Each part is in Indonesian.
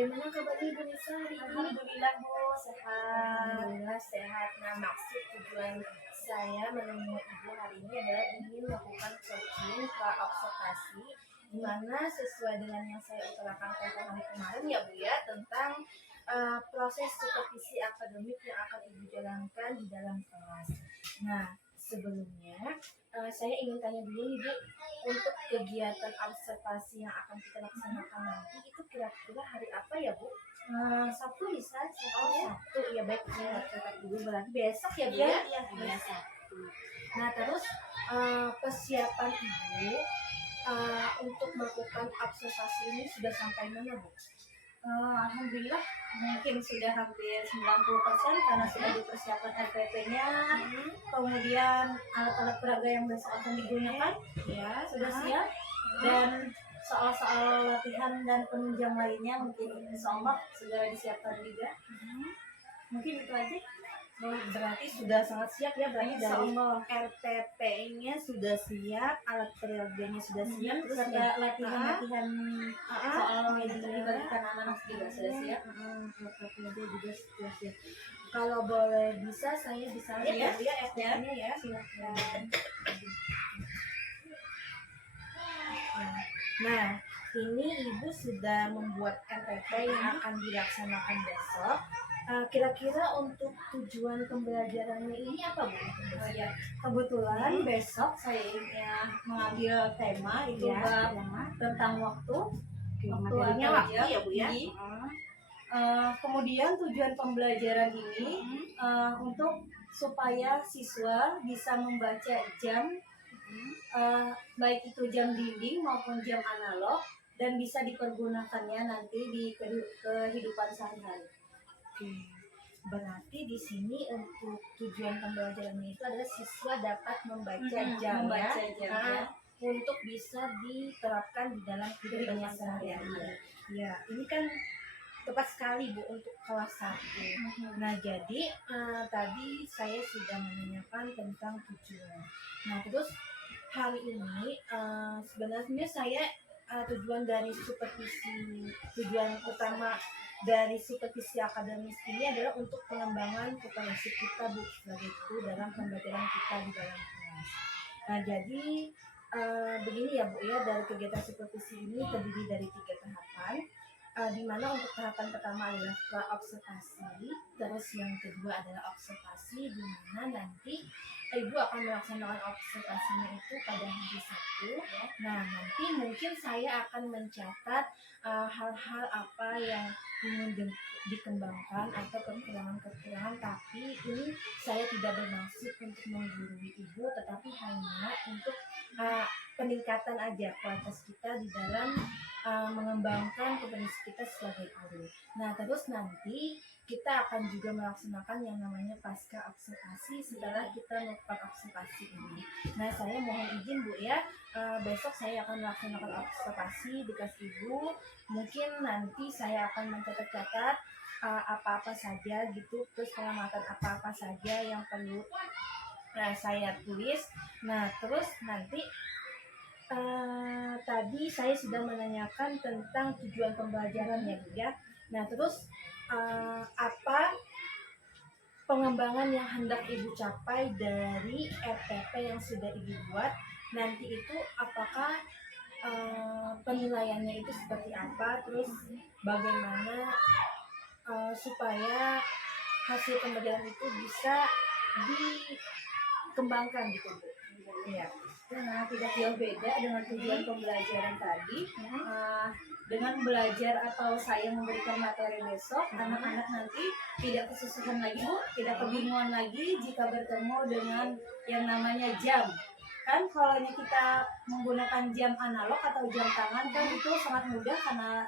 bagaimana kabarnya Ibu Nisa hari ini? Alhamdulillah Bu, sehat. Alhamdulillah sehat. Nah, maksud tujuan saya menemui Ibu hari ini adalah ingin melakukan coaching observasi, di mana sesuai dengan yang saya utarakan tempo hari kemarin ya Bu ya, tentang proses supervisi akademik yang akan Ibu jalankan di dalam kelas. Nah, sebelumnya saya ingin tanya dulu nih Bu, untuk kegiatan observasi yang akan kita laksanakan nanti itu kira-kira hari apa ya Bu? Sabtu bisa, Oh, Sabtu ya? Sabtu ya, baik, saya catat dulu, berarti besok ya Bu Iya, ya? iya, Iya, biasa. Nah, terus persiapan Ibu untuk melakukan observasi ini sudah sampai mana Bu? Alhamdulillah mungkin sudah hampir 90% karena sudah dipersiapkan RPP-nya, kemudian alat-alat peraga yang besok akan digunakan Ya, sudah siap, dan soal-soal latihan dan penunjang lainnya mungkin insya Allah sudah disiapkan juga. Mungkin itu aja. Oh, berarti sudah sangat siap ya, berarti Insya dari Allah. RPP-nya sudah siap, alat peraganya sudah siap, terus serta latihan-latihan soal media melibatkan anak-anak juga sudah siap. RPP-nya juga sudah siap. Kalau boleh bisa saya bisa lihat Iya. ya Bu ya RPP-nya ya. Silakan. Nah, ini Ibu sudah membuat RPP yang akan dilaksanakan besok. Kira-kira untuk tujuan pembelajarannya ini apa Bu? Oh ya, kebetulan besok saya mengambil tema itu Ya, tentang waktu. materinya atau waktu jam. ya Bu ya. Kemudian tujuan pembelajaran ini untuk supaya siswa bisa membaca jam, baik itu jam dinding maupun jam analog, dan bisa dipergunakannya nanti di kehidupan sehari-hari. Oke. Berarti di sini untuk tujuan pembelajarannya itu adalah siswa dapat membaca jam Membaca ya. jam, Nah, ya. untuk bisa diterapkan di dalam kehidupan sehari-hari. Ya, ini kan tepat sekali Bu untuk kelas 1. Nah, jadi tadi saya sudah menanyakan tentang tujuan. Nah, terus hari ini sebenarnya saya tujuan utama dari supervisi akademis ini adalah untuk pengembangan kompetensi kita Bu sebagai guru dalam pembelajaran kita di dalam kelas. Nah, jadi begini ya Bu ya, dari kegiatan supervisi ini terdiri dari 3 tahapan. Di mana untuk tahapan pertama adalah observasi, terus yang kedua adalah observasi, di mana nanti Ibu akan melaksanakan observasinya itu pada hari Sabtu. Ya. Nah, nanti mungkin saya akan mencatat hal-hal apa yang ingin dikembangkan atau kekurangan-kekurangan, tapi ini saya tidak bermaksud untuk menggurui Ibu, tetapi hanya untuk peningkatan aja kualitas kita di dalam mengembangkan kompetensi kita sebagai guru. Nah, terus nanti kita akan juga melaksanakan yang namanya pasca observasi setelah kita melakukan observasi ini. Nah, saya mohon izin Bu ya, besok saya akan melaksanakan observasi di kelas Ibu. Mungkin nanti saya akan mencatat-catat apa-apa saja gitu, terus pengamatan apa-apa saja yang perlu saya tulis. Nah, terus nanti tadi saya sudah menanyakan tentang tujuan pembelajarannya Bu ya. Nah, terus apa pengembangan yang hendak Ibu capai dari RPP yang sudah Ibu buat? Nanti itu apakah penilaiannya itu seperti apa? Terus bagaimana supaya hasil pembelajaran itu bisa dikembangkan gitu Bu? Ya. Nah, tidak jauh beda dengan tujuan pembelajaran tadi. Dengan belajar atau saya memberikan materi besok, anak-anak nanti tidak kesusahan lagi Bu, tidak kebingungan lagi jika bertemu dengan yang namanya jam. Kan kalau kita menggunakan jam analog atau jam tangan kan itu sangat mudah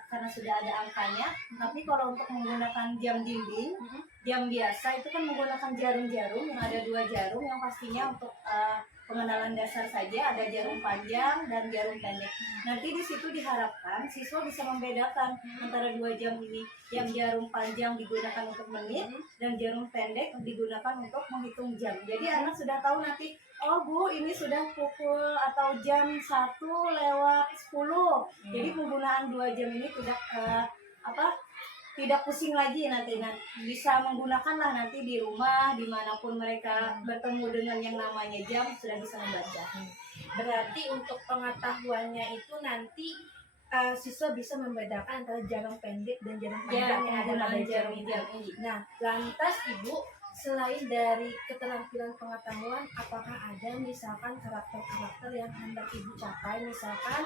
karena sudah ada angkanya. Tapi kalau untuk menggunakan jam dinding, jam biasa itu kan menggunakan jarum-jarum yang ada 2 jarum yang pastinya untuk pengenalan dasar saja, ada jarum panjang dan jarum pendek. Nanti di situ diharapkan siswa bisa membedakan antara 2 jam ini, yang jarum panjang digunakan untuk menit dan jarum pendek digunakan untuk menghitung jam. Jadi anak sudah tahu nanti, oh Bu, ini sudah pukul atau jam 1:10. Jadi penggunaan 2 jam ini tidak tidak pusing lagi nanti bisa menggunakan lah nanti di rumah dimanapun mereka bertemu dengan yang namanya jam sudah bisa membaca. Berarti untuk pengetahuannya itu nanti siswa bisa membedakan antara jarum pendek dan jarum Ya, panjang yang ada penggunaan pada jarum jam ini. ini. Nah, lantas Ibu, selain dari keterampilan pengetahuan, apakah ada misalkan karakter-karakter yang hendak Ibu capai? Misalkan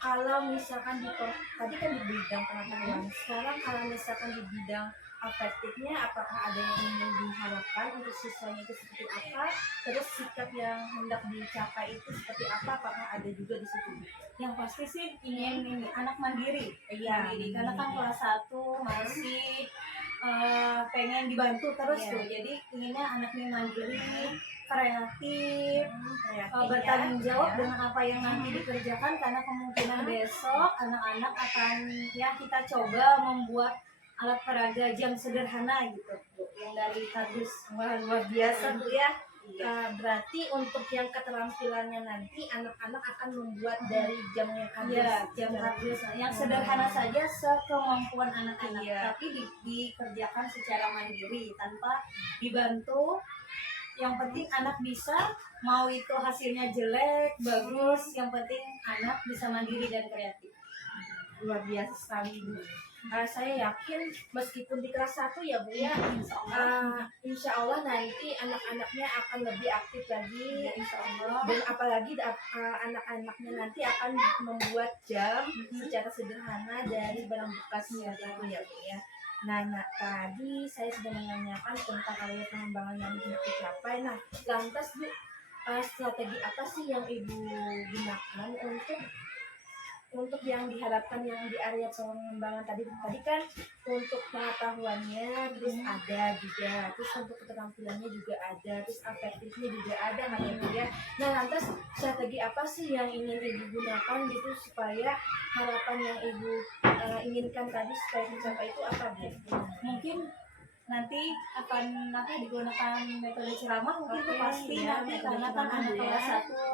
kalau misalkan tadi kan di bidang pengetahuan, sekarang kalau misalkan di bidang afektifnya, apakah ada yang ingin diharapkan untuk siswanya itu seperti apa? Terus sikap yang hendak dicapai itu seperti apa? Apakah ada juga di situ? Yang pasti sih ingin ini anak mandiri. Iya, Mandiri. Karena kan kelas 1 masih pengen dibantu terus tuh. Jadi inginnya anaknya mandiri, kreatif, bertanggung jawab dengan apa yang nanti dikerjakan, karena kemungkinan besok anak-anak akan ya kita coba membuat alat peraga jam sederhana gitu Bu, yang dari kardus. Wah, luar biasa Bu ya. Berarti untuk yang keterampilannya nanti anak-anak akan membuat dari jamnya kardus. Iya, jam kardus yang sederhana saja sekemampuan anak-anak, Iya. tapi dikerjakan secara mandiri tanpa dibantu. Yang penting anak bisa, mau itu hasilnya jelek, bagus, yang penting anak bisa mandiri dan kreatif. Luar biasa sekali Bu. Saya yakin meskipun di kelas 1 ya Bu ya, insya Allah nanti anak-anaknya akan lebih aktif lagi, Insya Allah. dan apalagi anak-anaknya nanti akan membuat jam secara sederhana dari barang bekas ya Bu ya. Nah, tadi saya sudah menanyakan tentang area pengembangan yang hendak dicapai. Nah, lantas Bu, strategi apa sih yang Ibu gunakan untuk yang diharapkan yang di area pengembangan tadi kan untuk pengetahuannya terus ada juga, terus untuk keterampilannya juga ada, terus afektifnya juga ada kan ya Bu ya. Nah, lantas strategi apa sih yang ingin Ibu gunakan gitu supaya harapan yang Ibu inginkan tadi supaya mencapai itu apa Bu? Mungkin nanti akan digunakan metode ceramah mungkin itu Oke, pasti iya, nanti, metode karena kan ceramah anak ya. kelas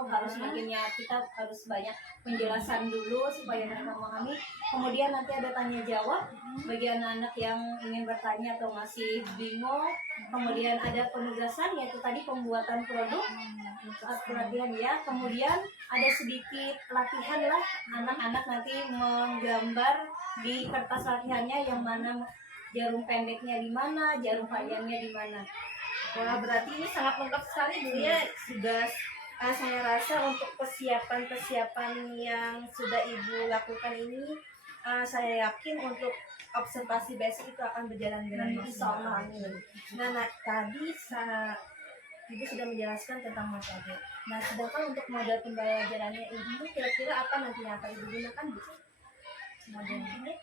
1 harus makinnya kita harus banyak penjelasan dulu supaya mereka memahami. Kemudian nanti ada tanya jawab bagi anak-anak yang ingin bertanya atau masih bingung. Kemudian ada penugasan yaitu tadi pembuatan produk, pelatihan ya. Kemudian ada sedikit latihan lah, anak-anak nanti menggambar di kertas latihannya yang mana jarum pendeknya di mana, jarum panjangnya di mana. Wah, berarti ini sangat lengkap sekali Bu ya. Sudah saya rasa untuk persiapan yang sudah Ibu lakukan ini, saya yakin untuk observasi besok itu akan berjalan dengan maksimal. Nah, tadi Ibu sudah menjelaskan tentang metode. Nah, sedangkan untuk model pembelajarannya Ibu kira-kira apa nantinya akan Ibu gunakan Bu? Model ini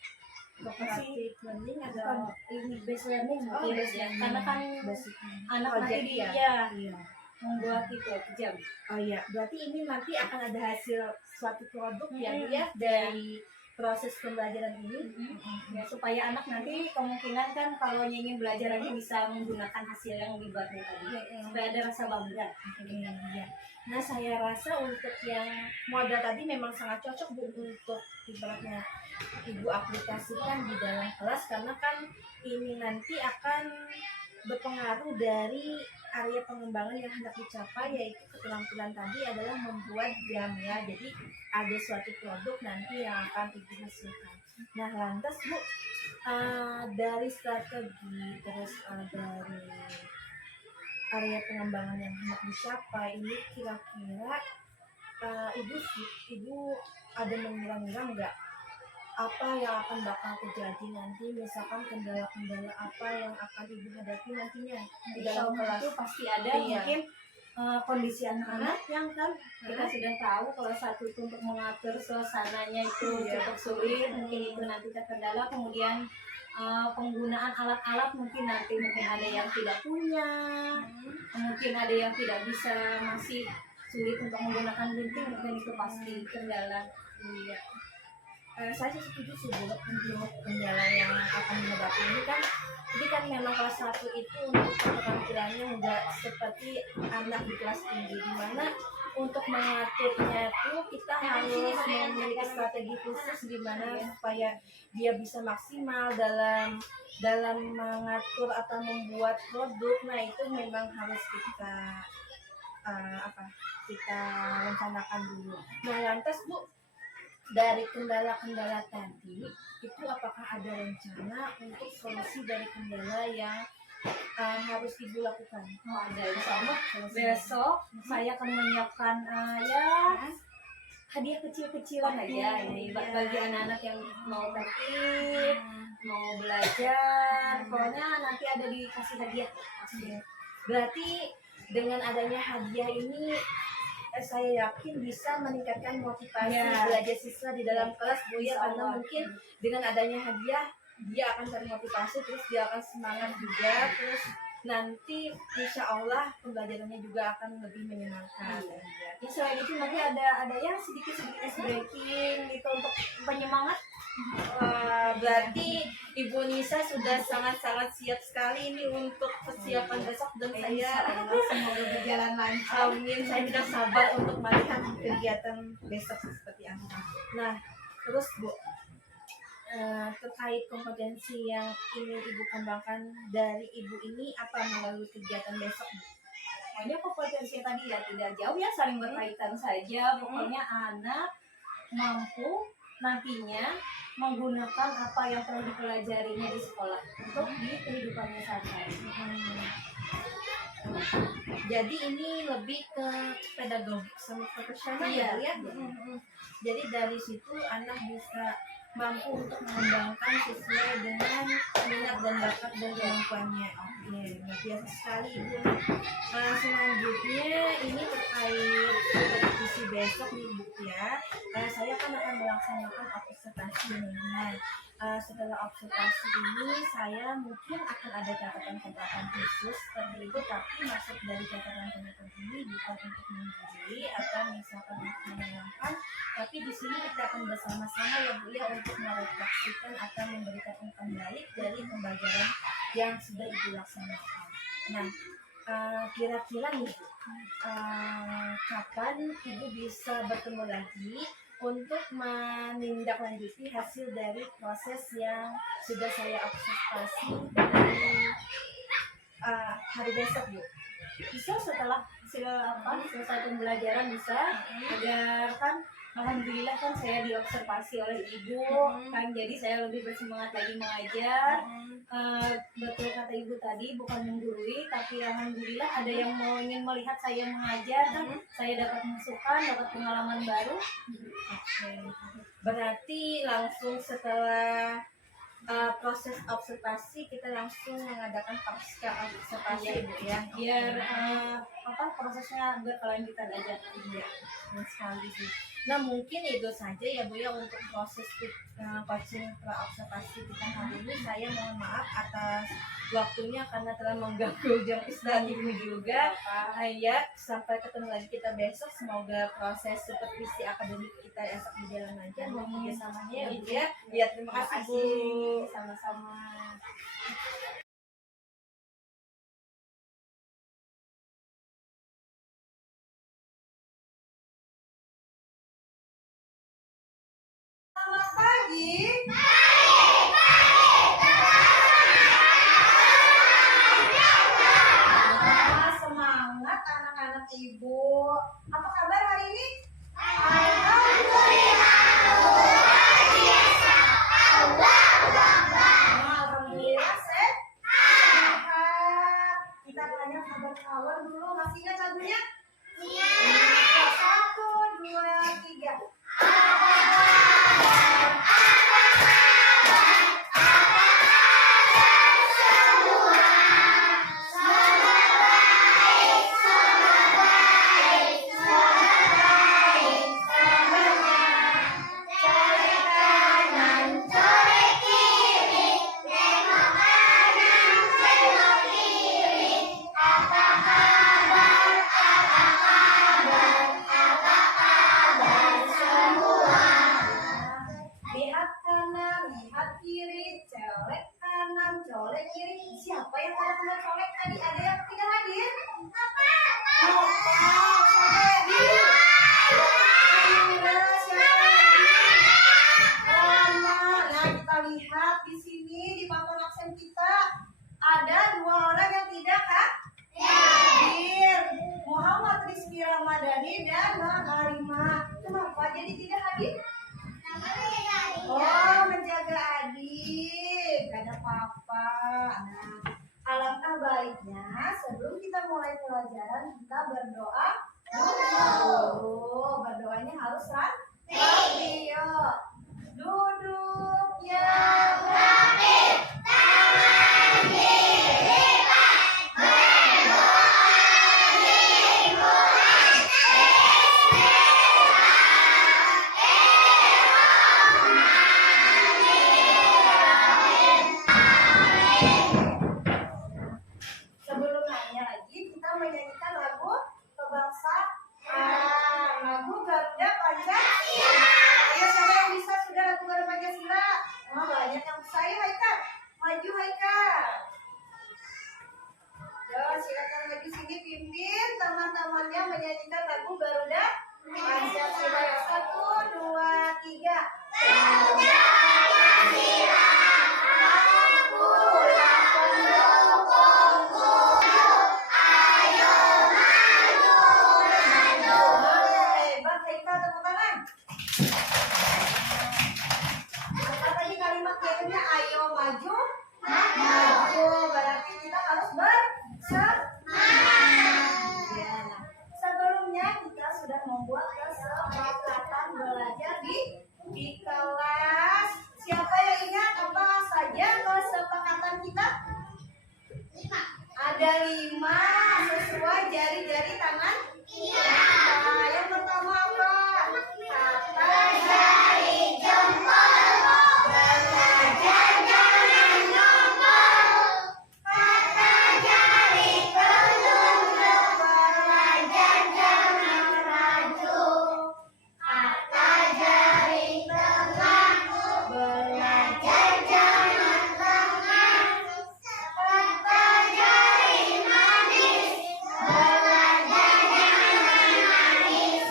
cooperative learning atau Ini base learning Oh, mungkin base ya. learning. Karena kan basic anak project nanti ya? dia Iya. membuat itu jam. Oh iya, berarti ini nanti akan ada hasil suatu produk ya Bu ya Mm-mm. dari proses pembelajaran ini. Ya, supaya anak nanti kemungkinan kan kalau ingin belajar lagi bisa menggunakan hasil yang dibuatnya tadi, supaya ada rasa bangga. Iya. Nah, saya rasa untuk yang modal tadi memang sangat cocok Bu untuk ibaratnya Ibu aplikasikan di dalam kelas, karena kan ini nanti akan berpengaruh dari area pengembangan yang hendak dicapai, yaitu keterampilan tadi adalah membuat jam ya. Jadi ada suatu produk nanti yang akan Ibu hasilkan. Nah, lantas Bu, dari strategi terus dari area pengembangan yang hendak dicapai ini kira-kira Ibu ada mengira-ngira nggak apa yang akan bakal terjadi nanti, misalkan kendala-kendala apa yang akan Ibu hadapi nantinya di dalam kelas? Itu pasti ada. Iya. Mungkin kondisi anak-anak yang kan kita sudah tahu kalau satu itu untuk mengatur suasananya itu Iya. cukup sulit, mungkin itu nanti terkendala. Kemudian penggunaan alat-alat mungkin ada yang tidak punya, mungkin ada yang tidak bisa, masih sulit untuk menggunakan gunting, mungkin itu pasti kendala. Iya. Saya setuju sih Bu, untuk kendala yang akan dihadapi ini kan memang kelas 1 itu untuk keterampilannya nggak seperti anak di kelas tinggi, di mana untuk mengaturnya tuh kita harus memiliki strategi khusus gimana supaya dia bisa maksimal dalam mengatur atau membuat produk. Nah itu memang harus kita rencanakan dulu. Nah lantas Bu, dari kendala-kendala tadi itu apakah ada rencana untuk solusi dari kendala yang harus Ibu lakukan? Oh, ada, insya Allah besok saya akan menyiapkan ya hadiah kecil-kecilan aja ini bagi anak-anak yang mau tertib, mau belajar, pokoknya nanti ada dikasih hadiah. Berarti dengan adanya hadiah ini saya yakin bisa meningkatkan motivasi belajar siswa di dalam kelas Bu ya, karena mungkin dengan adanya hadiah dia akan cari motivasi, terus dia akan semangat juga, terus nanti insya Allah pembelajarannya juga akan lebih menyenangkan. Ya selain itu nanti ada yang sedikit ice breaking gitu untuk penyemangat. Berarti Ibu Nisa sudah sangat-sangat siap sekali ini untuk persiapan besok, dan saya Semoga berjalan lancar. amin, saya tidak sabar untuk melihat kegiatan besok seperti apa. Nah terus Bu, terkait kompetensi yang ingin Ibu kembangkan dari Ibu ini apa melalui kegiatan besok Bu? Pokoknya kompetensi tadi ya tidak jauh ya, saling berkaitan saja. Pokoknya anak mampu nantinya menggunakan apa yang telah dipelajarinya di sekolah untuk di kehidupannya sehari-hari. Jadi ini lebih ke pedagogik sama profesional Iya. ya. Jadi dari situ anak bisa mampu untuk mengembangkan sesuai dengan minat dan bakat dan kemampuannya. Oke, nah biasa sekali Ibu. Selanjutnya ini terkait kompetisi besok nih Bu ya. Saya kan akan melaksanakan observasi nih. Nah, setelah observasi ini saya mungkin akan ada catatan-catatan khusus seperti itu, tapi maksud dari catatan-catatan ini bukan untuk menggurui atau misalkan untuk menyenangkan, tapi di sini kita akan bersama-sama ya Bu ya untuk merefleksikan atau memberikan umpan balik dari pembelajaran yang sudah Ibu laksanakan. Nah, kira-kira nih Bu, kapan Ibu bisa bertemu lagi untuk menindaklanjuti hasil dari proses yang sudah saya observasi dari hari besok Bu? Bisa setelah selesai pembelajaran bisa, agar kan alhamdulillah kan saya diobservasi oleh ibu kan, jadi saya lebih bersemangat lagi mengajar. Betul kata ibu tadi, bukan menggurui, tapi alhamdulillah ada yang ingin melihat saya mengajar kan, saya dapat masukan, dapat pengalaman baru. Berarti langsung setelah proses observasi kita langsung mengadakan pasca observasi Bu ya, biar prosesnya berkelanjutan aja. Iya, benar sekali sih. Nah mungkin itu saja ya Bu ya untuk proses coaching pra-observasi kita hari ini. Saya mohon maaf atas waktunya karena telah mengganggu jam istirahat Ibu juga. Ya, sampai ketemu lagi kita besok. Semoga proses supervisi akademik kita esok berjalan lancar. Mohon kerjasamanya ya Bu ya. Ya, terima kasih Bu. Sama-sama. Selamat pagi. Semangat anak-anak Ibu. Apa kabar hari ini? Alhamdulillah sehat. Kita tanya kabar-kabar dulu. Masih ingat lagunya? Satu, dua, tiga. Lihat kanan, lihat kiri, colek kanan, colek kiri. Siapa yang pada kena colek tadi? Ada yang tidak hadir? Papa. Siapa yang hadir? Rizky Ramadhani dan Mak Arima. Kenapa jadi tidak hadir? Oh, menjaga adik. Gak ada apa-apa. Nah, alangkah baiknya sebelum kita mulai pelajaran kita berdoa dulu. Berdoanya harus rapi. Yuk. Duduk yang rapi. Sebelum nanya lagi, kita menyanyikan lagu kebangsaan, lagu Garuda Pancasila. Ayo siapa yang bisa sudah lagu Garuda Pancasila? Oh, banyak yang bisa. Ayo Haikal, maju Haikal. Yo, silakan lagi sini pimpin teman-temannya menyanyikan lagu Garuda Pancasila. 1, 2, 3. Garuda Pancasila. Aku lawan dukungku. Ayo maju, maju. Hebat Haikal, tepuk tangan. Apa tadi kalimat kirimnya? Ayo maju, maju. Berarti kita harus bersemangat. Ya. Sebelumnya kita sudah membuat kesepakatan belajar di kelas. Siapa yang ingat apa saja kesepakatan kita? 5. Ada 5 sesuai jari-jari tangan. Nah, yang pertama apa? Kata jari jempol. Belajar jangan nyompol. Kata jari telunjuk. Belajar jangan maju. Kata jari tengah. Belajar jangan lengah. Kata jari manis. Belajar jangan manis.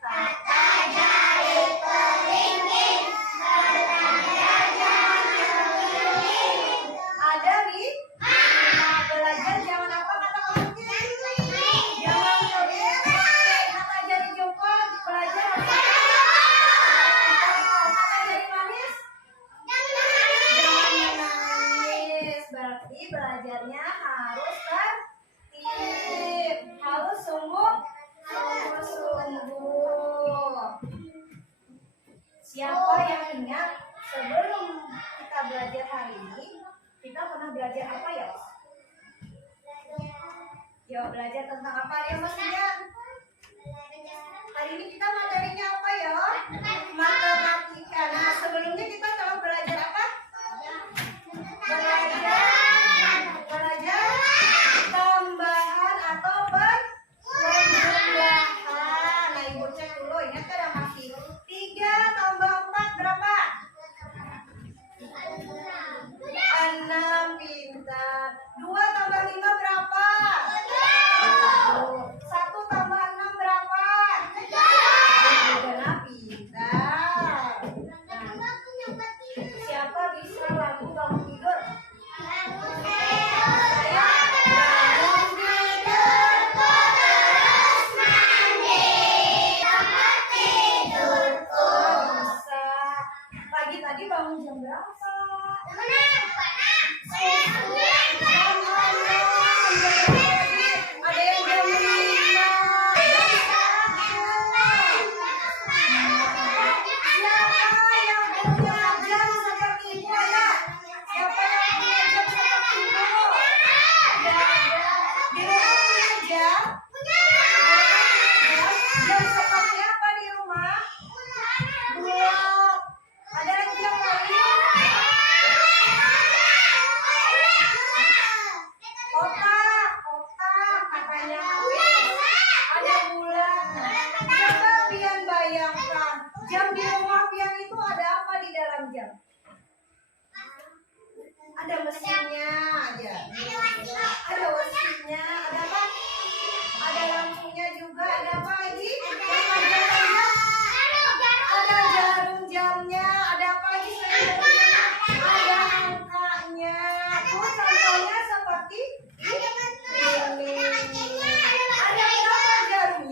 Kata jari kelingking. Belajar jangan kelingking. Ada di belajar jangan apa kata kelingking? Jangan kelingking. Kata jari jempol belajar apa? Kata jari manis. Jangan menangis. Berarti belajarnya harus tertib, harus sungguh-sungguh. Siapa yang ingat sebelum kita belajar hari ini, kita pernah belajar apa ya? Yuk belajar tentang apa ya maksudnya? Hari ini kita materinya apa ya? Matematika. Nah sebelumnya kita telah belajar apa? Belajar tambahan atau penjumlahan. Nah ibu cek dulu, ingat ada masih 3 tambah 4 berapa? 6, pintar. 2 tambah 5 berapa? 1 tambah 6 berapa? 3, pintar. Nah, siapa bisa lagu bangun tidur? Saya bangun tidurku terus mandi. Tempat tidurku bisa. Pagi tadi bangun jam berapa? Ada yang jam 5. Siapa yang punya jam seperti ibu ya? Siapa yang punya jam seperti ibu? Ada. Di rumah punya jam? Jam seperti apa di rumah? Bulat. Ada lagi yang lain? Kotak katanya. Ada bulan. Coba Pian bayangkan, jam di rumah Pian itu ada apa di dalam jam? Ada mesinnya aja. Ada wasinya, ada apa? Ada lampunya juga, ada apa lagi? Ada jarum jamnya, ada apa lagi? Ada angkanya. Tuh contohnya seperti ini. Ada berapa jarum?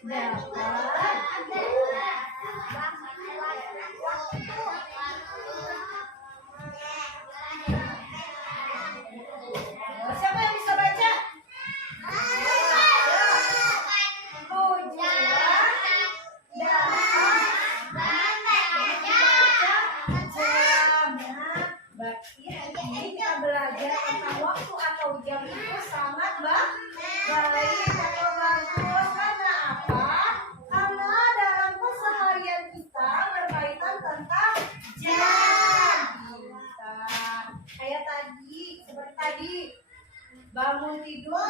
Siapa yang bisa baca? Tujuan dapat jam. Berarti hari ini kita belajar tentang waktu atau jam itu sangat baik atau bagus. Karena apa? Karena dalam keseharian kita berkaitan tentang jam kita. Kayak tadi, seperti tadi bangun tidur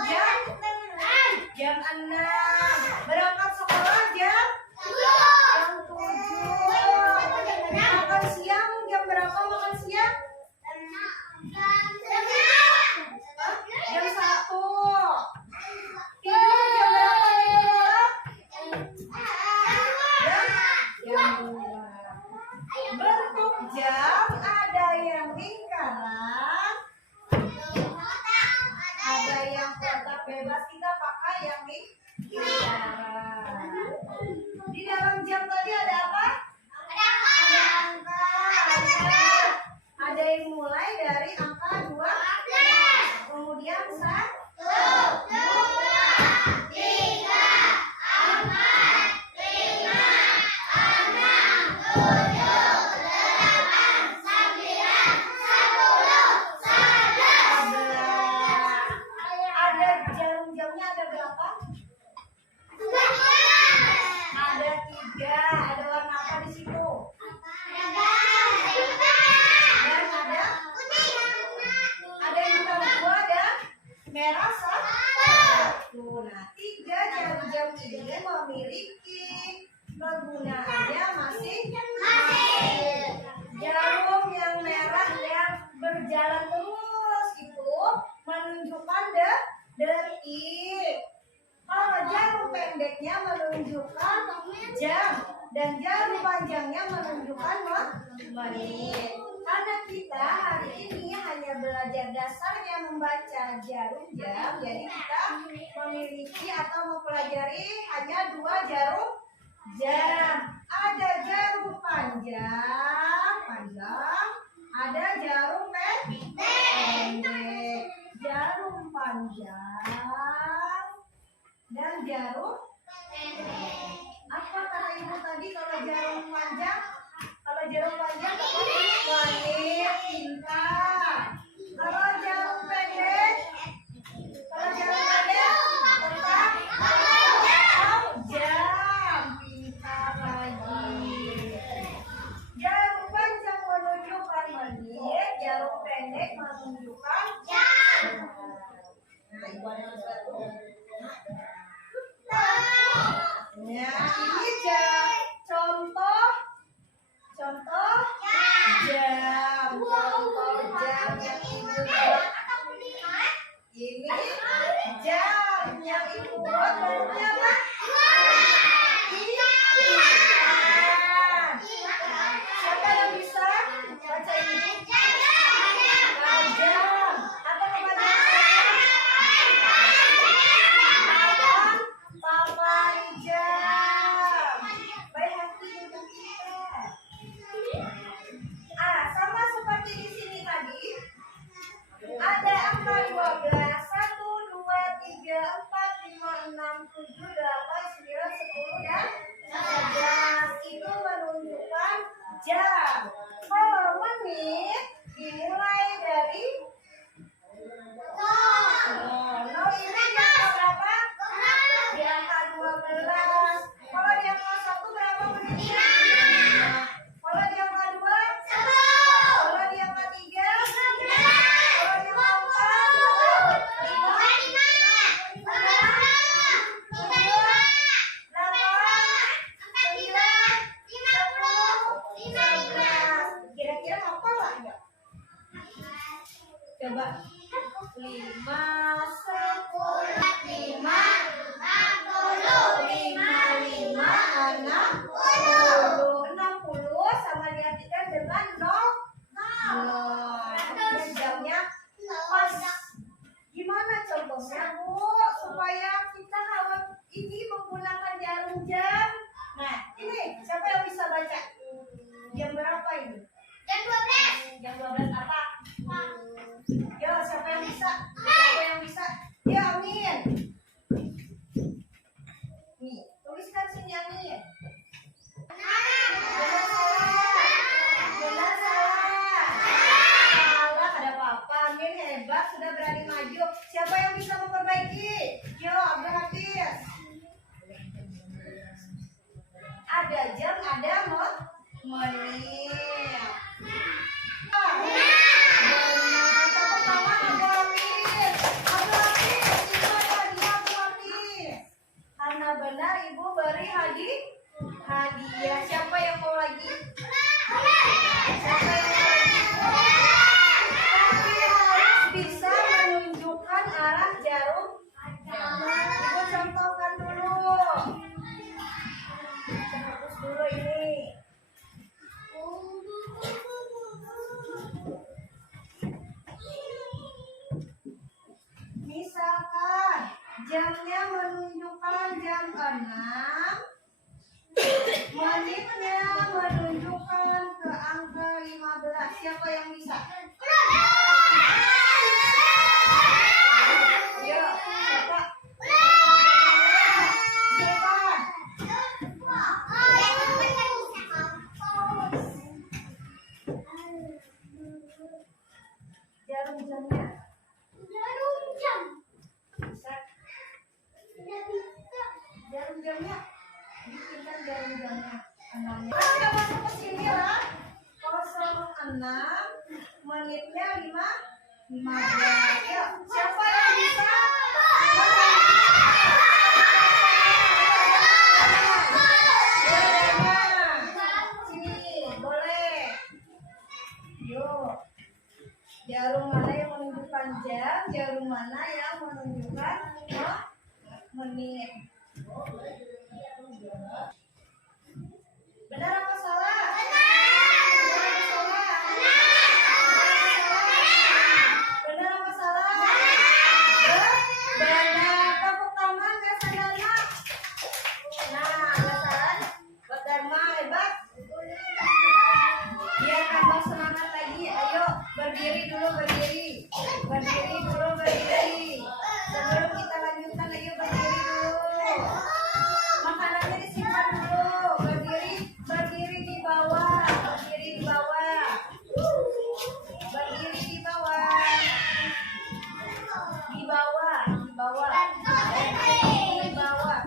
jam 6, berangkat sekolah jam 7, makan siang jam berapa makan siang? Jam 1, tidur jam berapa jam 2. Bentuk jam ada yang lingkaran, ada yang kotak bebas, kita pakai yang lingkaran. Di dalam jam tadi ada apa? Ada angka. Ada yang mulai dari angka 2, kemudian 1, 11. Ada jam-jamnya ada berapa? Ada 3. Ada warna apa di situ? Dan ada yang hitam 2 dan merah 1. Nah, 3 jam-jam ini memiliki kegunaannya masing-masing. Jarum yang merah yang berjalan terus itu menunjukkan detik. Kalau jarum pendeknya menunjukkan jam dan jarum panjangnya menunjukkan menit. Karena kita hari ini hanya belajar dasarnya membaca jarum jam, jadi kita memiliki atau mempelajari hanya 2 jarum jam. Ada jarum panjang, ada jarum pendek. Jarum panjang dan jarum pendek. Apa kata ibu tadi kalau jarum panjang? Kalau jarum panjang wanit, pintar. Kalau jarum pendek, tetap jam, pintar lagi. Jarum panjang menunjukkan menit, jarum pendek menunjukkan jam. Nah, ibu ada sesuatu. Nah, ini jam. Contoh jam. Contoh jam yang ibu buat. Ini jam yang ibu buat bentuknya apa? Ikan. Siapa yang bisa baca ini? Jam. Apa namanya? Papan jam. Baik hati untuk kita. Sama seperti di sini tadi. Ada angka 12, 1, 2, 3, 4, 5, 6, 7, 8, 9, 10, dan 11. Itu menunjukkan jam. Kalau menit dimulai dari 0 ini di angka berapa? Di angka 12. Kalau di angka 1 berapa menitnya? Kalau di angka 2? Kalau di angka 3? Kalau di angka 4? 5, 6, 7, 8, 9, 10, 11. Kira-kira hafal lah enggak? Coba 5, 10, 5, 60 sama diartikan dengan 0. Jamnya pas. Gimana contohnya Bu supaya kita kalau ini menggunakan jarum jam. Nah, ini siapa yang bisa baca? Jam berapa ini? Jam 12. Jam 12 apa? Yo, siapa yang bisa? Siapa yang bisa? Ya, Amin. Nih, tuliskan sini Amin. Benar salah. Benar salah. Salah, ada apa-apa. Amin hebat, sudah berani maju. Siapa yang bisa memperbaiki? Yo, Abdul Hafiz. Ada jam, ada menit. Benar, tepuk tangan Abdul Hafiz. Abdul Hafiz, itu ada hadiah Abdul Hafiz. Karena benar Ibu beri hadiah. Siapa yang mau lagi? Siapa yang mau lagi? Tapi harus bisa menunjukkan arah jarum. Ibu contohkan dulu. Hapus dulu ini. Misalkan jamnya menunjukkan jam 6, menitnya menunjukkan ke angka 15. Siapa yang bisa? Ayo, siapa? Siapa? Jarum jamnya. Bisa? Jarum jamnya. Bikinkan jarum jamnya. 6. Sudah masuk ke sini lah. 06, menitnya 15. Yuk, siapa yang bisa? Sini, boleh. Yuk. Jarum mana yang menunjukkan jam, jarum mana yang menunjukkan menit. Benar apa salah? Benar apa salah? Benar. Tepuk tangan ya Dharma. Nah, benar. Buat Dharma hebat. Biar tambah semangat lagi. Ayo berdiri dulu, berdiri. Berdiri dulu, berdiri. Sebelum kita lanjutkan, ayo berdiri dulu. Makanannya disimpan dulu. Berdiri, berdiri di bawah. Berdiri di bawah. Berdiri di bawah. Di bawah, di bawah. Di bawah.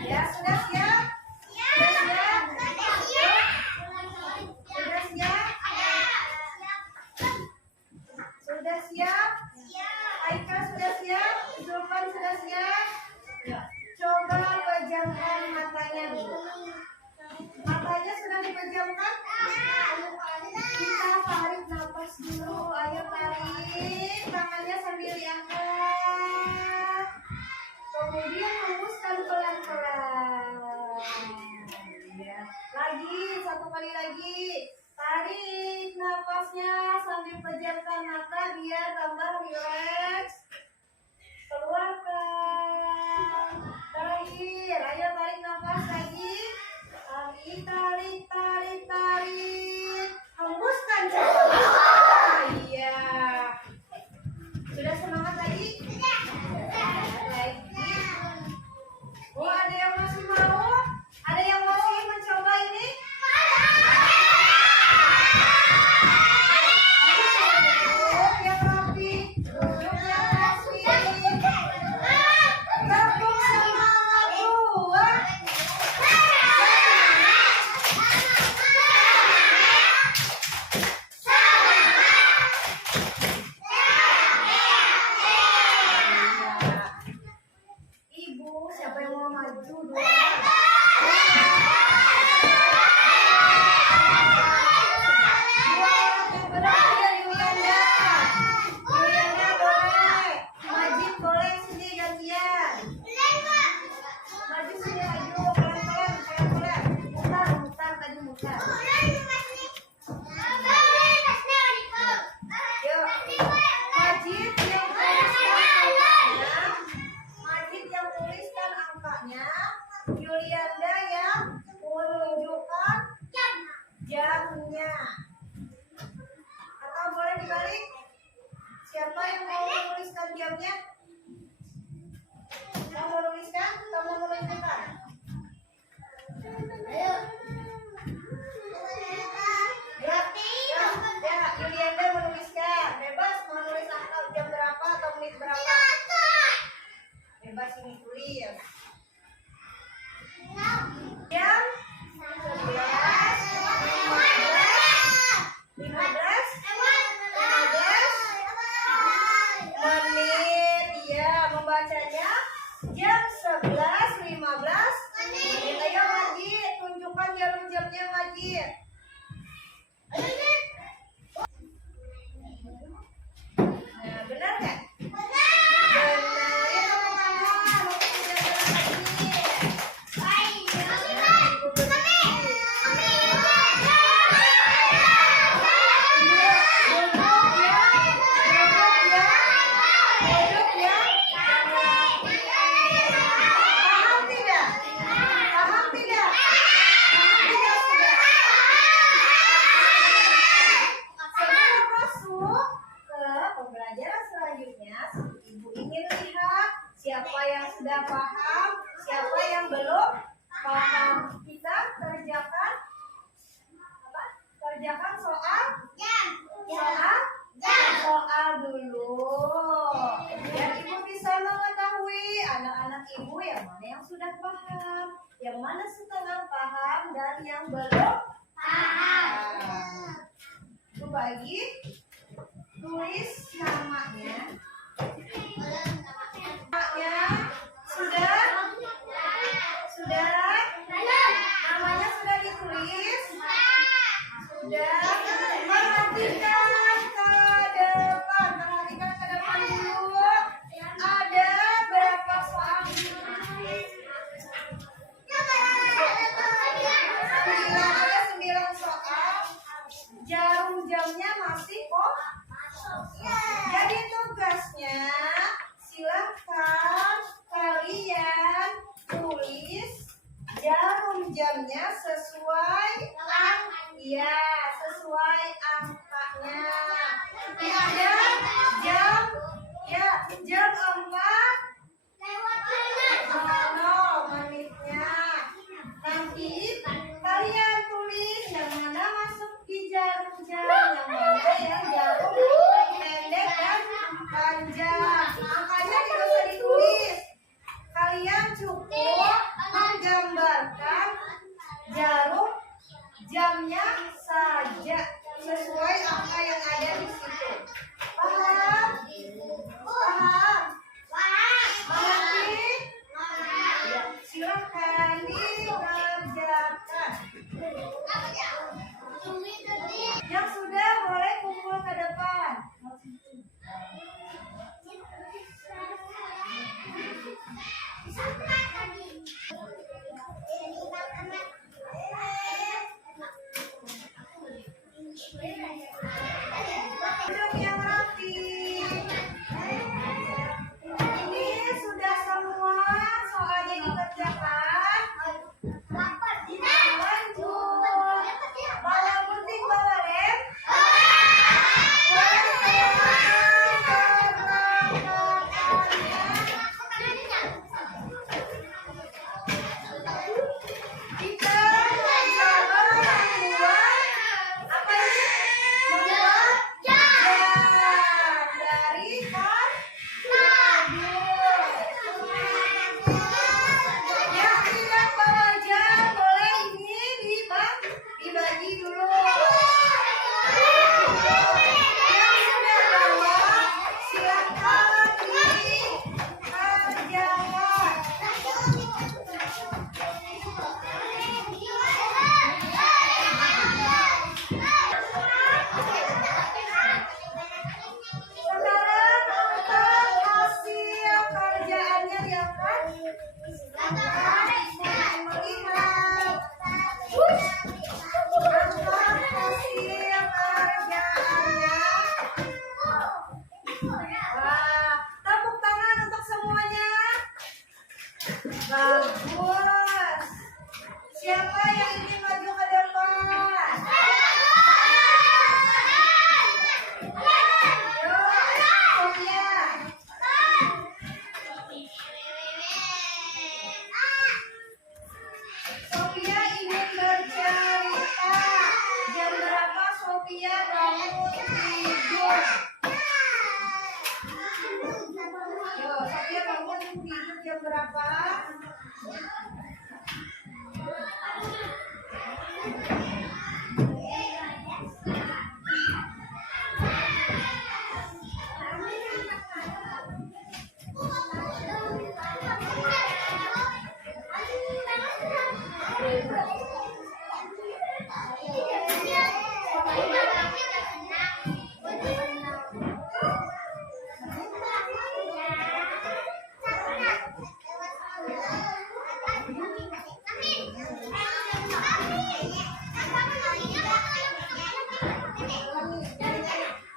Ya, sudah siap? Sudah siap? Sudah siap? Sudah siap? Aika sudah siap? Zulfan sudah siap? Coba pejamkan matanya dulu. Matanya sudah dipejamkan? Kita tarik nafas dulu. Ayo tarik. Tangannya sambil diangkat. Kemudian hembuskan pelan-pelan. Ya. Lagi, satu kali lagi. Tarik nafasnya sambil pejamkan mata biar tambah rileks. Keluarkan. Terakhir, ayo tarik nafas lagi. Tarik, tarik, tarik, tarik. Hembuskan cepat. Iya. Sudah semangat lagi? Lagi. Oh, ada yang masih mau? Ada yang masih mencoba ini? Duduk yang rapi. Duduk yang rapi. Gabung semangat buat. Ibu, siapa yang mau maju dulu? Yulianda yang menunjukkan jamnya. Atau boleh dibalik? Siapa yang mau menuliskan jamnya? Mau menuliskan? Atau mau menunjukkan? Ayo. Ya, Yulianda menuliskan. Bebas mau nulis angka jam berapa atau menit berapa? Bebas ini tulis. Jam 11, 15 menit. Ya, membacanya jam 11.15 menit. Ayo Majid, tunjukkan jarum jamnya Majid. Nah, benar nggak? Benar. Ya, tepuk tangan. Waktunya duduk ya. Paham tidak? Paham tidak? Paham tidak sudah? Sebelum masuk ke pembelajaran selanjutnya, Ibu ingin lihat siapa yang sudah paham, siapa yang belum paham. Kita kerjakan apa? Kerjakan soal dulu. Biar Ibu bisa mengetahui anak-anak Ibu yang mana yang sudah paham, yang mana setengah paham, dan yang belum paham. Ibu bagi, tulis namanya. Namanya sudah? Sudah? Namanya sudah ditulis? Sudah. Perhatikan ke depan. Perhatikan ke depan dulu. Ada berapa soal? 9 soal. Jarum jamnya masih kosong. Jadi tugasnya silahkan kalian tulis jarum jamnya sesuai sesuai angkanya. Ini ada jam 4:00 menitnya. Nanti kalian tulis yang mana masuk di jarum jam, yang mana yang jarum pendek dan panjang. Angkanya tidak usah ditulis. Kalian cukup menggambarkan jarum jamnya saja sesuai angka yang ada di situ. Paham? Paham? Mengerti? Ya, silakan dikerjakan. Yang sudah boleh kumpul ke depan.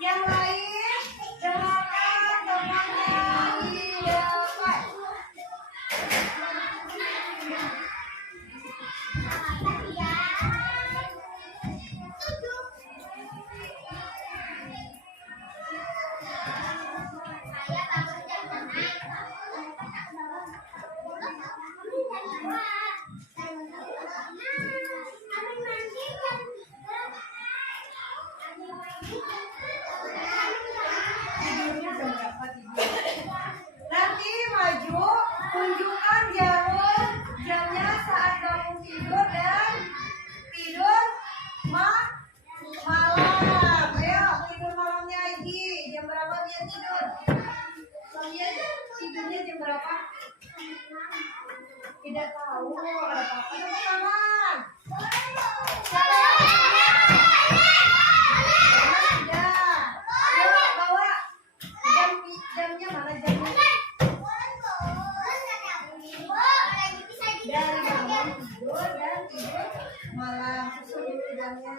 Yang lain dengarkan temannya di depan. Nanti maju, tunjukkan jamnya saat kamu tidur dan tidur malam. Ayo tidur malamnya Igi. Jam berapa dia tidur? Dia tidurnya jam berapa? Tidak tahu. Ada apa-apa tepuk tangan. Tidak. Ayo bawa jamnya mana jamnya? Dari bangun tidur dan tidur malam. Susun dulu jamnya.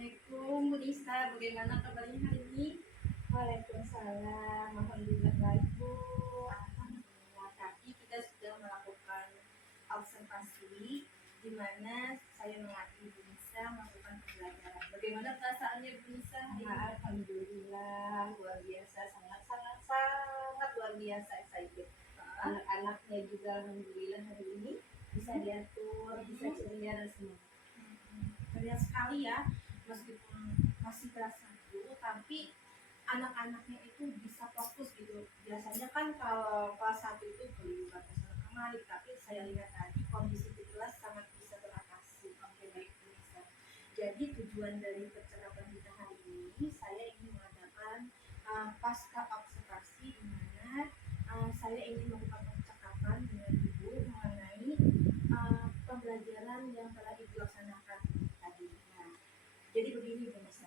Assalamualaikum Bu Nisa, bagaimana kabarnya hari ini? Waalaikumsalam. Alhamdulillah baik Bu. Alhamdulillah, tadi kita sudah melakukan observasi di mana saya mengaji Bu Nisa melakukan pembelajaran. Bagaimana perasaannya Bu Nisa hari ini? Alhamdulillah luar biasa, sangat luar biasa excited. Anak-anaknya juga alhamdulillah hari ini bisa diatur, bisa ceria dan semangat. Terlihat sekali ya, meskipun masih kelas 1, tapi anak-anaknya itu bisa fokus gitu. Biasanya kan kalau kelas 1 itu belum batas kemari, tapi saya lihat tadi kondisi di kelas sangat bisa teratasi. Oke, baik Bu Nisa. Jadi tujuan dari percakapan kita hari ini, saya ingin mengadakan pasca observasi di mana saya ingin melakukan percakapan dengan Ibu mengenai pembelajaran yang telah Ibu laksanakan tadi. Nah, jadi begini Bu Nisa,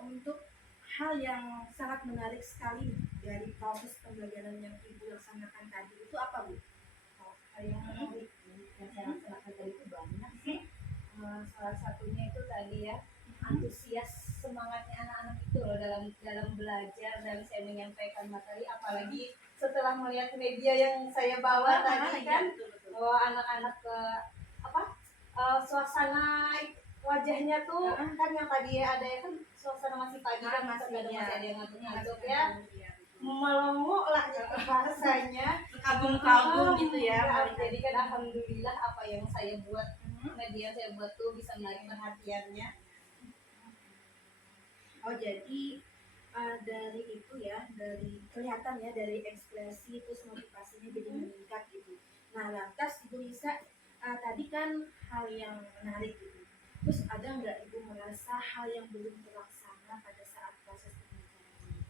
untuk hal yang sangat menarik sekali dari proses pembelajaran yang Ibu laksanakan tadi itu apa Bu? Hal yang menarik yang saya laksanakan tadi itu banyak sih. Salah satunya itu tadi ya, antusias semangatnya anak-anak itu loh dalam belajar dan saya menyampaikan materi, apalagi setelah melihat media yang saya bawa tadi kan, bahwa anak-anak ke suasana wajahnya tuh kan yang tadi ada ya kan suasana masih pagi kan, masih ada yang ngantuk ya, melongo lah gitu bahasanya, Kagum-kagum gitu ya. jadi kan alhamdulillah apa yang saya buat, media saya buat tuh bisa menarik perhatiannya. Oh jadi dari itu ya, dari kelihatan ya, dari ekspresi terus motivasinya jadi meningkat gitu. Nah lantas Ibu Nisa, tadi kan hal yang menarik gitu. Terus ada nggak Ibu merasa hal yang belum terlaksana pada saat proses pembelajaran ini?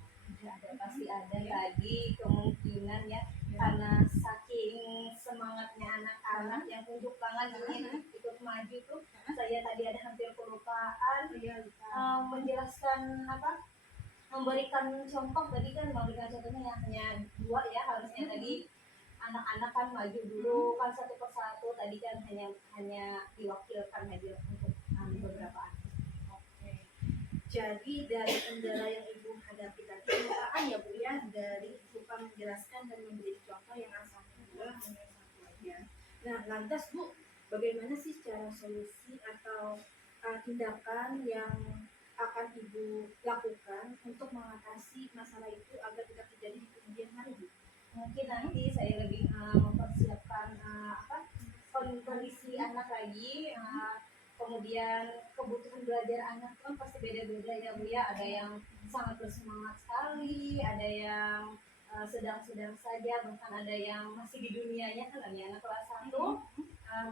Ada, pasti ada. Tadi kemungkinan ya, karena saking semangatnya anak-anak yang unjuk tangan ingin ikut maju tuh, saya tadi ada hampir kelupaan menjelaskan memberikan contoh. Tadi kan memberikan contohnya hanya 2 ya, harusnya tadi anak-anak kan maju dulu kan satu persatu, tadi kan hanya diwakilkan aja untuk beberapa anak. Oke. Jadi dari kendala yang Ibu hadapi tadi kelupaan ya Bu ya, dari lupa menjelaskan dan memberi contoh yang asalnya 2 hanya 1 aja. Nah lantas Bu, bagaimana sih cara solusi atau tindakan yang akan Ibu lakukan untuk mengatasi masalah itu agar tidak terjadi di kemudian hari Bu? Mungkin nanti saya lebih mempersiapkan kondisi anak lagi, kemudian kebutuhan belajar anak kan pasti beda-beda ya Bu ya, ada yang sangat bersemangat sekali, ada yang sedang-sedang saja, bahkan ada yang masih di dunianya kan, ada anak kelas 1.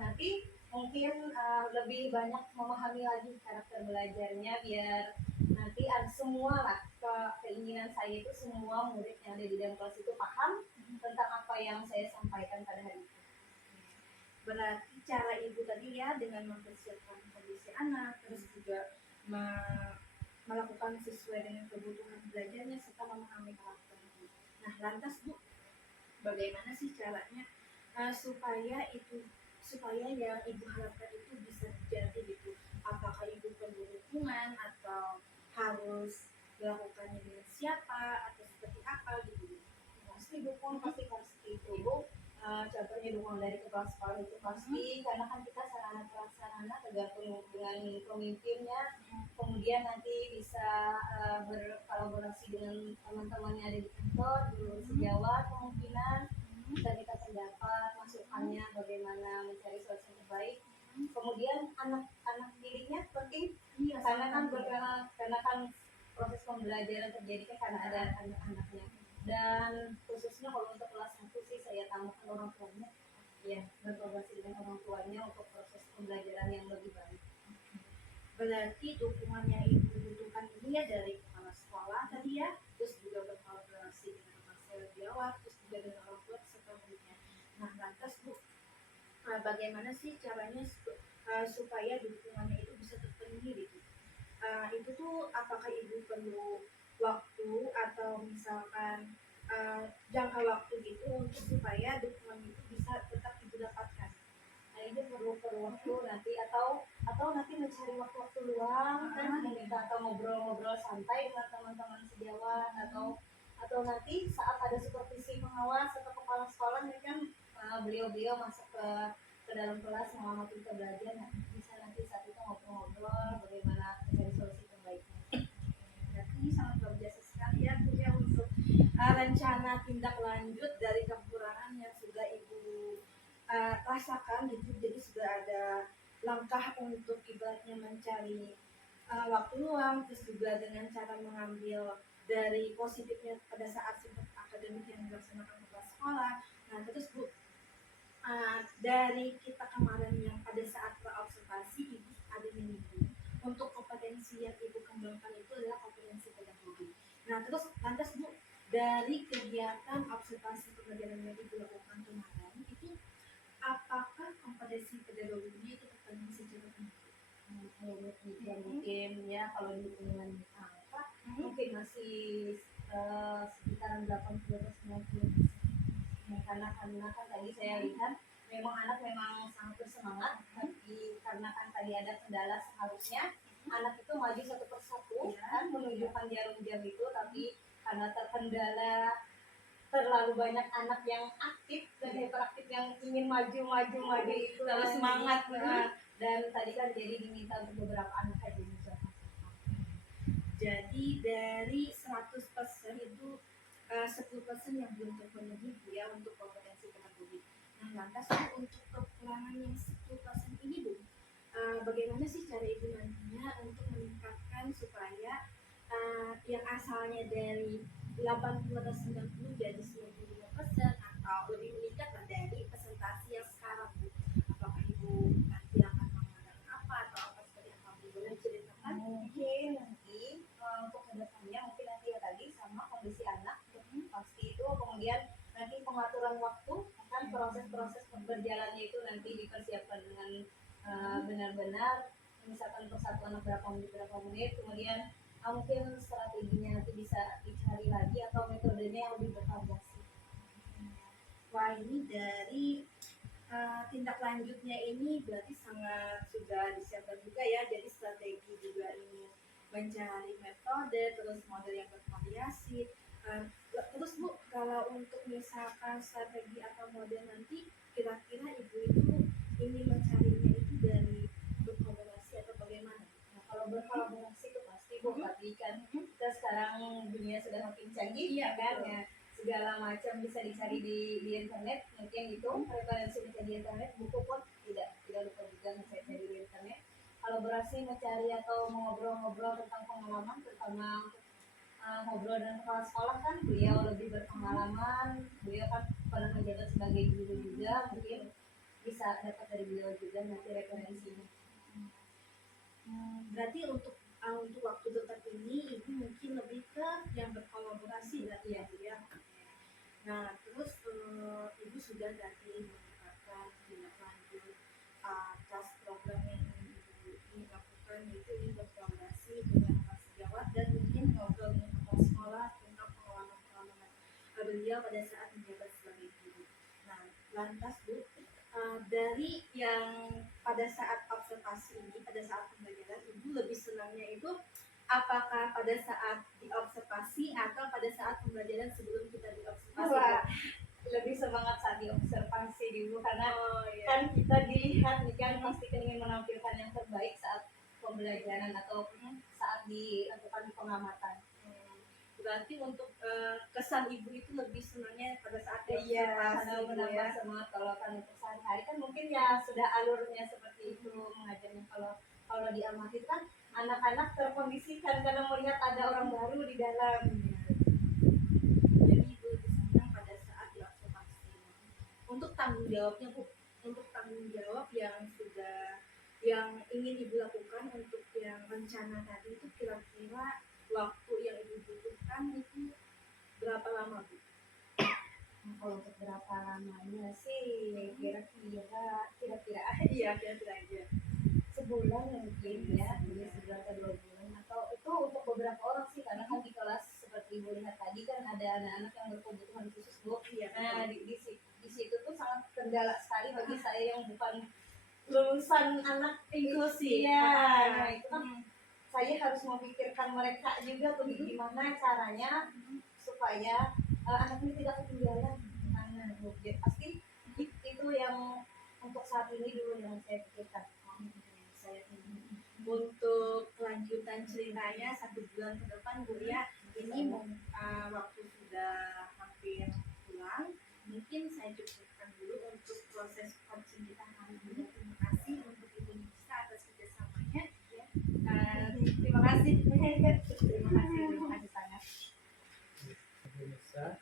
Nanti mungkin lebih banyak memahami lagi karakter belajarnya, biar nanti semua lah keinginan saya itu semua murid yang ada di dalam kelas itu paham tentang apa yang saya sampaikan pada hari itu. Berarti cara Ibu tadi ya dengan mempersiapkan kondisi anak, terus juga melakukan sesuai dengan kebutuhan belajarnya serta memahami karakternya. Nah lantas Bu, bagaimana sih caranya supaya yang Ibu harapkan itu bisa terjadi gitu? Apakah Ibu perlu dukungan atau harus melakukannya dengan siapa atau seperti apa gitu? Pasti dukung, pasti itu Bu. Contohnya dukungan dari kepala sekolah itu pasti, karena kan kita sarana prasarana tergantung dengan pemimpinnya, kemudian nanti bisa berkolaborasi dengan teman-teman yang ada di kantor, guru sejawat kemungkinan bisa kita pendapat masukannya bagaimana mencari solusi yang terbaik. Kemudian anak-anak didiknya penting, karena kan proses pembelajaran terjadi kan karena ada anak-anaknya. Dan khususnya kalau untuk kelas 1 sih saya tambahkan orang tuanya, ya berkolaborasi dengan orang tuanya untuk proses pembelajaran yang lebih baik. Berarti dukungan yang Ibu butuhkan ini ya dari kepala sekolah tadi ya, terus juga berkolaborasi dengan kepala sejawat, terus juga dengan orang tua serta muridnya. Nah lantas Bu, bagaimana sih caranya supaya dukungannya itu bisa terpenuhi gitu? Itu tuh apakah Ibu perlu waktu atau misalkan jangka waktu gitu untuk supaya dukungan itu bisa tetap Ibu dapatkan? Nah itu perlu waktu nanti, atau atau nanti mencari waktu-waktu luang kan meminta atau ngobrol-ngobrol santai dengan teman-teman sejawat atau nanti saat ada supervisi pengawas atau kepala sekolah ini kan beliau-beliau masuk ke dalam kelas mengamati kita belajar, nah bisa nanti saat itu ngobrol-ngobrol bagaimana mencari solusi terbaiknya. Berarti ini sangat luar biasa sekali ya Bu ya untuk rencana tindak lanjut dari kekurangan yang sudah Ibu rasakan gitu. Jadi sudah ada langkah untuk ibaratnya mencari waktu luang, terus juga dengan cara mengambil dari positifnya pada saat sifat akademik yang dilaksanakan di kelas sekolah. Nah terus Bu, dari kita kemarin yang pada saat berobservasi Ibu ada menyinggung untuk kompetensi yang Ibu kembangkan itu adalah kompetensi pedagogi. Nah terus lantas Bu, dari kegiatan observasi pembelajaran yang Ibu lakukan kemarin itu apakah kompetensi pedagoginya itu terpenuhi secara penuh? Kalau mungkin ya kalau dengan angka mungkin masih sekitaran 80 atau 90. Karena kan tadi saya lihat memang anak memang sangat bersemangat, tapi karena kan tadi ada kendala seharusnya anak itu maju satu persatu kan menunjukkan jarum jam itu, tapi karena terkendala terlalu banyak anak yang aktif dan hiperaktif yang ingin maju itu Terlalu kan. semangat. Dan tadi kan jadi diminta untuk beberapa anak aja juga. Jadi dari 100% itu 10% yang belum terpenuhi Bu ya untuk kompetensi pedagogi. Nah lantas Bu, untuk kekurangan yang 10% ini Bu, bagaimana sih cara Ibu nantinya untuk meningkatkan supaya yang asalnya dari 80 atau 90 jadi 95% atau lebih meningkat lah dari presentasi yang sekarang Bu? Apakah Ibu nanti akan mengadakan apa atau apa seperti apa Bu? Boleh ceritakan? Mungkin nanti untuk kedepannya mungkin nanti ya tadi sama kondisi anak pasti itu, kemudian nanti pengaturan waktu kan proses-proses berjalannya itu nanti dipersiapkan dengan benar-benar, misalkan persatu anak berapa menit, kemudian mungkin strateginya nanti bisa dicari lagi atau metodenya yang lebih bervariasi. Wah ini dari tindak lanjutnya ini berarti sangat sudah disiapkan juga ya, jadi strategi juga ini mencari metode terus model yang bervariasi. Terus Bu, kalau untuk misalkan strategi atau model nanti kira-kira Ibu itu ini mencarinya itu dari berkolaborasi atau bagaimana? Nah, kalau berkolaborasi itu pasti Bu, tapi kan kita sekarang dunia sudah makin canggih ya kan ya, segala macam bisa dicari di internet, mungkin itu referensi bisa di internet, buku pun tidak lupa juga bisa cari di internet. Kolaborasi mencari atau ngobrol-ngobrol tentang pengalaman, terutama ngobrol dengan kepala sekolah kan beliau lebih berpengalaman, beliau kan pernah menjabat sebagai guru juga, mungkin bisa dapat dari beliau juga nanti referensinya. Berarti untuk waktu dekat ini Ibu mungkin lebih ke yang berkolaborasi berarti ya Bu ya. Nah terus Ibu sudah tadi mengatakan tindak lanjut atas program yang Ibu ingin lakukan, yaitu ingin berkolaborasi dengan para sejawat dan mungkin ngobrol dengan kepala sekolah tentang pengalaman-pengalaman beliau pada saat menjabat sebagai guru. Nah lantas Bu, dari yang pada saat observasi ini, pada saat pembelajaran, Ibu lebih senangnya itu apakah pada saat diobservasi atau pada saat pembelajaran sebelum kita diobservasi? Wah, lebih semangat saat diobservasi dulu karena kan kita dilihat nih kan pasti kan ingin menampilkan yang terbaik saat pembelajaran atau saat dilakukan pengamatan. Berarti untuk kesan Ibu itu lebih senangnya pada saat Iya, diobservasi karena Bu menambah ya. semangat. Kalau kan untuk sehari-hari kan mungkin ya sudah alurnya seperti itu mengajarnya. Kalau diamati kan anak-anak terkondisikan karena melihat ada orang baru di dalam. Jadi Ibu lebih senang pada saat diobservasi. Untuk tanggung jawabnya Bu, untuk tanggung jawab yang ingin Ibu lakukan untuk yang rencana tadi itu kira-kira waktu yang Ibu butuhkan itu berapa lama Bu? Kalau untuk berapa lamanya sih kira-kira Iya kira-kira aja. sebulan mungkin ya, jadi sebulan atau 2 bulan, atau itu untuk beberapa orang sih karena kan di kelas seperti Ibu lihat tadi kan ada anak-anak yang berkebutuhan khusus Bu. Iya, Nah di situ tuh sangat kendala sekali bagi saya yang bukan lulusan anak inklusi ya, saya harus memikirkan mereka juga tuh gimana caranya supaya anak ini tidak ketinggalan. Nah, pasti itu yang untuk saat ini dulu yang saya pikirkan. Untuk kelanjutan ceritanya 1 bulan ke depan Bu ya, ini waktu sudah hampir pulang, mungkin saya cukupkan dulu untuk proses coaching kita hari ini. Terima kasih untuk Ibu Nisa atas kerjasamanya ya. Terima kasih sangat. Bisa.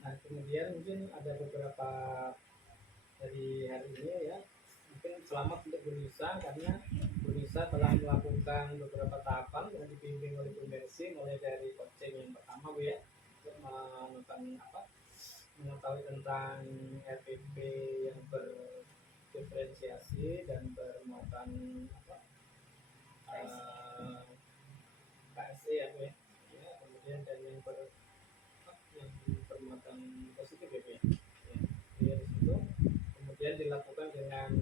Nah, kemudian mungkin ada beberapa dari hari ini ya, mungkin selamat untuk Bu Nisa karena Bu Nisa telah melakukan beberapa tahapan yang dibimbing oleh Bu Mercy, mulai dari coaching yang pertama Bu ya, untuk mengetahui tentang RPP yang berdiferensiasi dan bermuatan KSE ya Bu ya. Ya, kemudian dan yang bermuatan positif ya Bu ya. Ya, di situ kemudian dilakukan dengan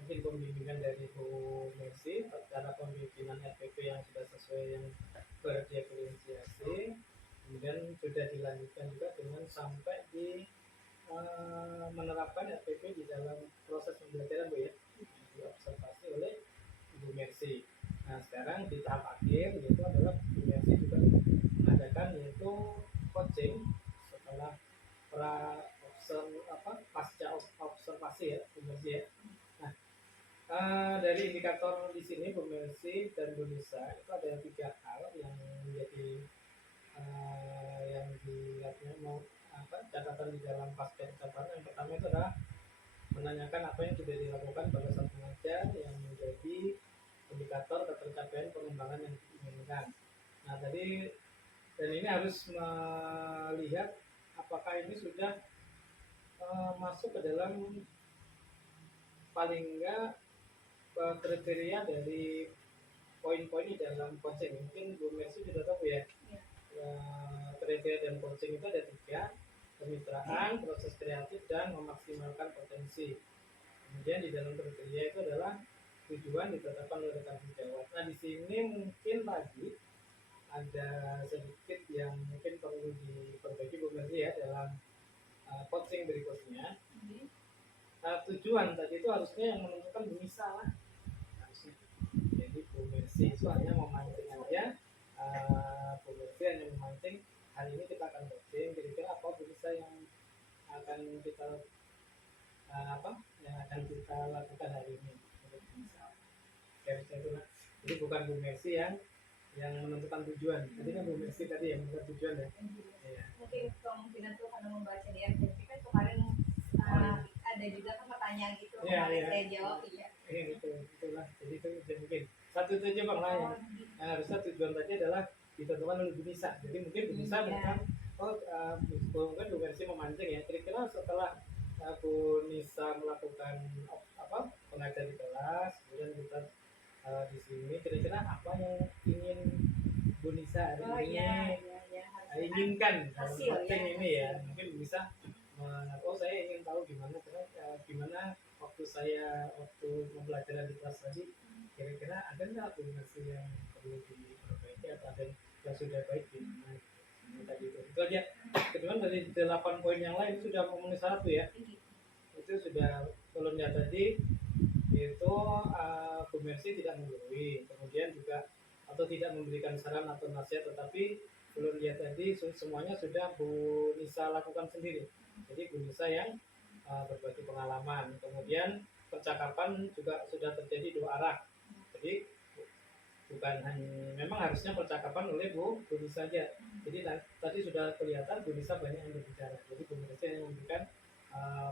mungkin pembimbingan dari Bu Mercy, cara pembimbingan RPP yang sudah sesuai yang berdiferensiasi, kemudian sudah dilanjutkan juga dengan sampai di menerapkan RPP di dalam proses pembelajaran Bu ya, diobservasi oleh Bu Mercy. Nah, sekarang di tahap akhir yaitu adalah Bu Mercy juga mengadakan yaitu coaching setelah pasca observasi ya Bu Mercy ya. Nah, dari indikator di sini Bu Mercy dan Bu Nisa itu ada 3 hal yang menjadi yang dilihatnya catatan di dalam pasca observasi. Yang pertama itu adalah menanyakan apa yang sudah dilakukan pada saat mengajar yang menjadi indikator ketercapaian pengembangan yang diinginkan. Nah, tadi dan ini harus melihat apakah ini sudah masuk ke dalam paling enggak kriteria dari poin-poin di dalam coaching. Mungkin Bu Mercy sudah tahu ya, kriteria dan coaching itu ada 3: kemitraan, proses kreatif, dan memaksimalkan potensi. Kemudian di dalam kriteria itu adalah tujuan ditetapkan oleh rekan sejawat. Nah, di sini mungkin lagi ada sedikit yang mungkin perlu diperbaiki Bu Mercy ya dalam coaching berikutnya. Tujuan tadi itu harusnya yang menentukan Bu Nisa lah. Harusnya. Jadi Bu Mercy itu hanya memancing aja. Bu Mercy hanya memancing, hari ini kita akan coaching, kira-kira apa Bu Nisa yang akan kita lakukan hari ini untuk Bu Nisa. Jadi bukan Bu Mercy yang menentukan tujuan. Tadi kan Bu Mercy tadi yang menentukan tujuan ya. Ya. Mungkin kemungkinan tuh karena membaca di RPP kan kemarin ada juga kan pertanyaan gitu, kemarin saya jawab iya. Itulah. Jadi itu mungkin satu tujuan Bang lah yang harusnya tujuan tadi adalah ditentukan oleh Bu Nisa. Jadi mungkin Bu Nisa bukan mungkin Bu Mercy memancing ya. Kira-kira setelah Bu Nisa melakukan pengajar di kelas, kemudian kita di sini kira-kira apa yang ingin Bu Nisa hari ini inginkan dalam coaching ini ya. Mungkin Bu Nisa saya ingin tahu gimana waktu pembelajaran di kelas tadi, kira-kira ada nggak Bu Mercy yang perlu diperbaiki atau ada yang sudah baik gimana tadi itu aja. Kedua dari 8 poin yang lain sudah memenuhi syarat ya. Itu sudah belum ya tadi itu Bu Mercy tidak menggurui, kemudian juga atau tidak memberikan saran atau nasihat, tetapi belum lihat tadi semuanya sudah Bu Nisa lakukan sendiri. Jadi Bu Nisa yang berbagi pengalaman, kemudian percakapan juga sudah terjadi 2 arah. Jadi bukan hanya memang harusnya percakapan oleh Bu Nisa saja. Jadi tadi sudah kelihatan Bu Nisa banyak yang berbicara. Jadi Bu Nisa yang memberikan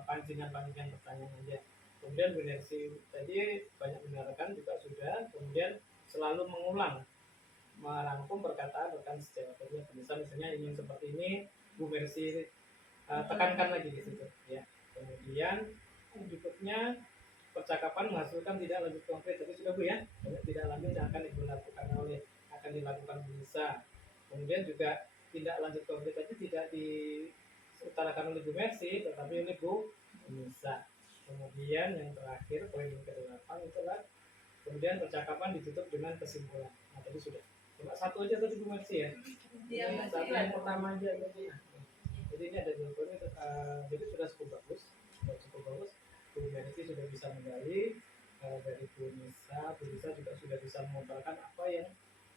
pancingan-pancingan pertanyaan aja. Kemudian Bu Mercy tadi banyak mendengarkan juga sudah, kemudian selalu mengulang, merangkum perkataan rekan sejawat. Jadi Bu Nisa misalnya ingin seperti ini, Bu Mercy tekankan lagi di situ ya. Kemudian berikutnya percakapan menghasilkan tidak lanjut konkret, tapi sudah Bu ya, tidak lanjut yang akan dilakukan Bu Nisa. Kemudian juga tidak lanjut konkret tadi tidak diutarakan oleh Bu Mercy, tetapi oleh Bu Nisa. Kemudian yang terakhir poin ke-8 itulah Kemudian percakapan ditutup dengan kesimpulan. Nah tadi sudah. Cuma satu aja tadi Bu Mercy ya. Ini satu yang pertama aja tadi. Jadi ini ada jawabannya. Jadi sudah cukup bagus. Bu Mercy sudah bisa menggali dari Bu Nisa juga sudah bisa mengungkapkan apa yang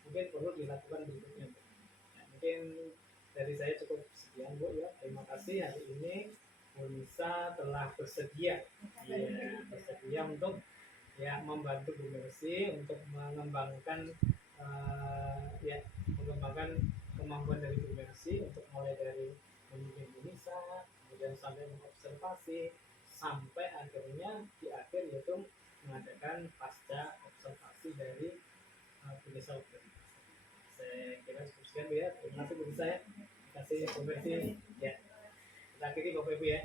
mungkin perlu dilakukan berikutnya. Nah, mungkin dari saya cukup sekian Bu ya. Terima kasih hari ini Bu Nisa telah bersedia untuk ya membantu Bu Mercy untuk mengembangkan kemampuan dari Bu Mercy untuk mulai dari memimpin Bu Nisa, kemudian sampai mengobservasi sampai akhirnya di akhir yaitu mengadakan pasca observasi dari Bu Nisa. Saya kira cukup sekian Bu ya. Terima kasih Bu Nisa ya. Terima kasih Bu Mercy ya. Kita akhiri Bapak Ibu ya.